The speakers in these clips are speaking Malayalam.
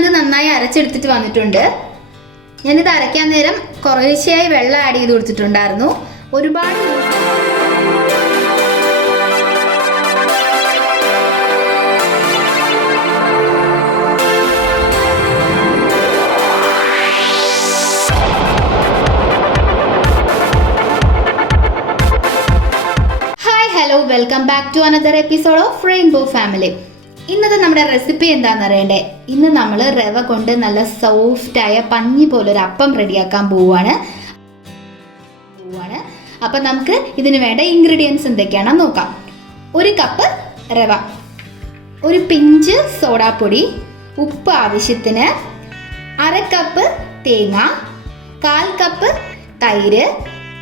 ഞാനിത് നന്നായി അരച്ചെടുത്തിട്ട് വന്നിട്ടുണ്ട്. ഞാനിത് അരയ്ക്കാൻ നേരം കുറേശ്ശെയായി വെള്ളം ആഡ് ചെയ്ത് കൊടുത്തിട്ടുണ്ടായിരുന്നു. ഒരുപാട് hello, welcome back to another episode of Rainbow Family. ഇന്നത്തെ നമ്മുടെ റെസിപ്പി എന്താണെന്ന് അറിയണ്ടേ? ഇന്ന് നമ്മൾ റവ കൊണ്ട് നല്ല സോഫ്റ്റായ പഞ്ഞി പോലെ ഒരു അപ്പം റെഡിയാക്കാൻ പോവുകയാണ്. അപ്പം നമുക്ക് ഇതിന് വേണ്ട ഇൻഗ്രീഡിയൻസ് എന്തൊക്കെയാണെന്ന് നോക്കാം. 1 കപ്പ് റവ, ഒരു പിഞ്ച് സോഡാപ്പൊടി, ഉപ്പ് ആവശ്യത്തിന്, 1/2 കപ്പ് തേങ്ങ, 1/4 കപ്പ് തൈര്,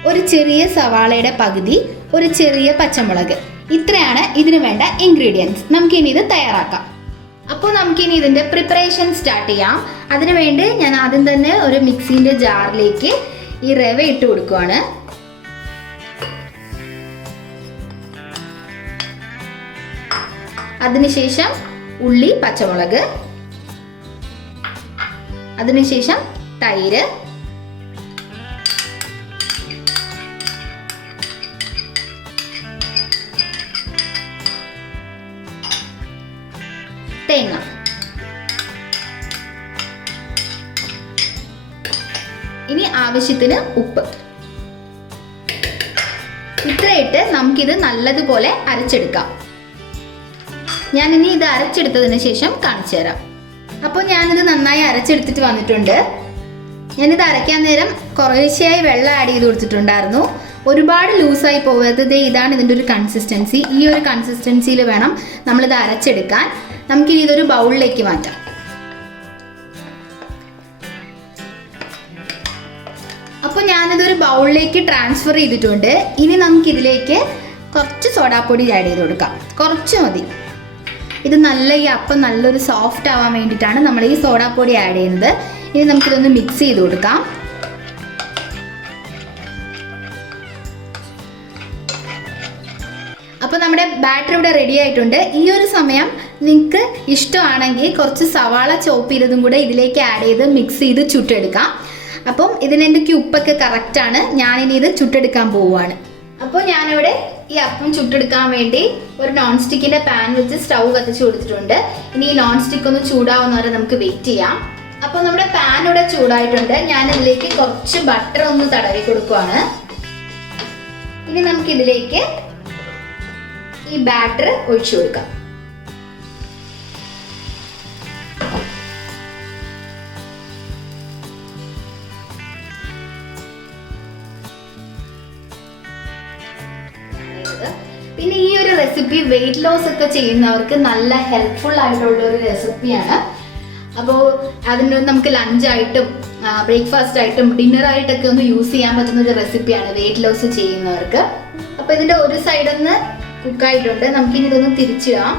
ഒരു ചെറിയ സവാളയുടെ പകുതി, ഒരു ചെറിയ പച്ചമുളക്. ഇത്രയാണ് ഇതിന് വേണ്ട ഇൻഗ്രീഡിയൻസ്. നമുക്കിനി ഇത് തയ്യാറാക്കാം. അപ്പോൾ നമുക്കിനി ഇതിൻ്റെ പ്രിപ്പറേഷൻ സ്റ്റാർട്ട് ചെയ്യാം. അതിനു വേണ്ടി ഞാൻ ആദ്യം തന്നെ ഒരു മിക്സിൻ്റെ ജാറിലേക്ക് ഈ റവ ഇട്ട് കൊടുക്കുകയാണ്. അതിനുശേഷം ഉള്ളി, പച്ചമുളക്, അതിനുശേഷം തൈര്, തേങ്ങ, ഇനി ആവശ്യത്തിന് ഉപ്പ്. ഇത്രയിട്ട് നമുക്കിത് നല്ലതുപോലെ അരച്ചെടുക്കാം. ഞാനിനി ഇത് അരച്ചെടുത്തതിന് ശേഷം കാണിച്ചു തരാം. അപ്പോൾ ഞാനിത് നന്നായി അരച്ചെടുത്തിട്ട് വന്നിട്ടുണ്ട്. ഞാനിത് അരയ്ക്കാൻ നേരം കുറേശ്ശെയായി വെള്ളം ആഡ് ചെയ്ത് കൊടുത്തിട്ടുണ്ടായിരുന്നു. ഒരുപാട് ലൂസായി പോകാത്തത് ഇതാണ് ഇതിൻ്റെ ഒരു കൺസിസ്റ്റൻസി. ഈ ഒരു കൺസിസ്റ്റൻസിയിൽ വേണം നമ്മളിത് അരച്ചെടുക്കാൻ. നമുക്കിനി ഇതൊരു ബൗളിലേക്ക് മാറ്റാം. അപ്പോൾ ഞാനിതൊരു ബൗളിലേക്ക് ട്രാൻസ്ഫർ ചെയ്തിട്ടുണ്ട്. ഇനി നമുക്കിതിലേക്ക് കുറച്ച് സോഡാപ്പൊടി ആഡ് ചെയ്ത് കൊടുക്കാം. കുറച്ച് മതി. ഇത് ഈ അപ്പം നല്ലൊരു സോഫ്റ്റ് ആവാൻ വേണ്ടിയിട്ടാണ് നമ്മൾ ഈ സോഡാപ്പൊടി ആഡ് ചെയ്യുന്നത്. ഇനി നമുക്കിതൊന്ന് മിക്സ് ചെയ്ത് കൊടുക്കാം. അപ്പോൾ നമ്മുടെ ബാറ്റർ ഇവിടെ റെഡി ആയിട്ടുണ്ട്. ഈ ഒരു സമയം നിങ്ങൾക്ക് ഇഷ്ടമാണെങ്കിൽ കുറച്ച് സവാള ചോപ്പ് ചെയ്തതും കൂടെ ഇതിലേക്ക് ആഡ് ചെയ്ത് മിക്സ് ചെയ്ത് ചുട്ടെടുക്കാം. അപ്പം ഇതിനെൻ്റെ ഉപ്പൊക്കെ കറക്റ്റാണ്. ഞാനിനി ഇത് ചുട്ടെടുക്കാൻ പോവുകയാണ്. അപ്പോൾ ഞാനിവിടെ ഈ അപ്പം ചുട്ടെടുക്കാൻ വേണ്ടി ഒരു നോൺ സ്റ്റിക്കിൻ്റെ പാൻ വെച്ച് സ്റ്റൗ കത്തിച്ച് കൊടുത്തിട്ടുണ്ട്. ഇനി ഈ നോൺ സ്റ്റിക്ക് ഒന്ന് ചൂടാവുന്നവരെ നമുക്ക് വെയിറ്റ് ചെയ്യാം. അപ്പോൾ നമ്മുടെ പാൻ ഇവിടെ ചൂടായിട്ടുണ്ട്. ഞാനിതിലേക്ക് കുറച്ച് ബട്ടർ ഒന്ന് തടവി കൊടുക്കുവാണ്. ഇനി നമുക്കിതിലേക്ക് ഈ ബാറ്റർ ഒഴിച്ചു കൊടുക്കാം. പിന്നെ ഈ ഒരു റെസിപ്പി വെയിറ്റ് ലോസ് ഒക്കെ ചെയ്യുന്നവർക്ക് നല്ല ഹെൽപ്ഫുൾ ആയിട്ടുള്ള ഒരു റെസിപ്പിയാണ്. അപ്പോൾ അതിന് നമുക്ക് ലഞ്ചായിട്ടും ബ്രേക്ക്ഫാസ്റ്റ് ആയിട്ടും ഡിന്നറായിട്ടൊക്കെ ഒന്ന് യൂസ് ചെയ്യാൻ പറ്റുന്ന ഒരു റെസിപ്പിയാണ് വെയിറ്റ് ലോസ് ചെയ്യുന്നവർക്ക്. അപ്പോൾ ഇതിൻ്റെ ഒരു സൈഡൊന്ന് കുക്കായിട്ടുണ്ട്. നമുക്കിനി ഇതൊന്ന് തിരിച്ചിടാം.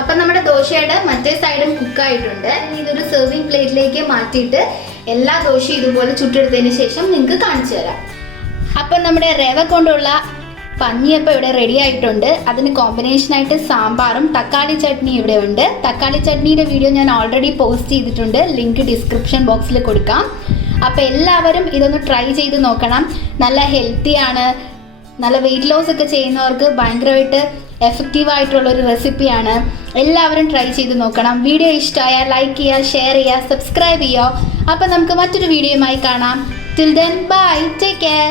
അപ്പം നമ്മുടെ ദോശയുടെ മറ്റേ സൈഡും കുക്കായിട്ടുണ്ട്. ഇനി ഇതൊരു സെർവിങ് പ്ലേറ്റിലേക്ക് മാറ്റിയിട്ട് എല്ലാ ദോശയും ഇതുപോലെ ചുട്ടെടുത്തതിന് ശേഷം നിങ്ങൾക്ക് കാണിച്ചു തരാം. അപ്പം നമ്മുടെ റവ കൊണ്ടുള്ള പഞ്ഞിയപ്പം ഇവിടെ റെഡി ആയിട്ടുണ്ട്. അതിന് കോമ്പിനേഷനായിട്ട് സാമ്പാറും തക്കാളി ചട്നി ഇവിടെ ഉണ്ട്. തക്കാളി ചട്നിയുടെ വീഡിയോ ഞാൻ ഓൾറെഡി പോസ്റ്റ് ചെയ്തിട്ടുണ്ട്. ലിങ്ക് ഡിസ്ക്രിപ്ഷൻ ബോക്സിൽ കൊടുക്കാം. അപ്പോൾ എല്ലാവരും ഇതൊന്ന് ട്രൈ ചെയ്ത് നോക്കണം. നല്ല ഹെൽത്തിയാണ്. നല്ല വെയിറ്റ് ലോസ് ഒക്കെ ചെയ്യുന്നവർക്ക് ഭയങ്കരമായിട്ട് എഫക്റ്റീവായിട്ടുള്ളൊരു റെസിപ്പിയാണ്. എല്ലാവരും ട്രൈ ചെയ്ത് നോക്കണം. വീഡിയോ ഇഷ്ടമായാൽ ലൈക്ക് ചെയ്യുക, ഷെയർ ചെയ്യുക, സബ്സ്ക്രൈബ് ചെയ്യുക. അപ്പോൾ നമുക്ക് മറ്റൊരു വീഡിയോയുമായി കാണാം. Till then bye, take care.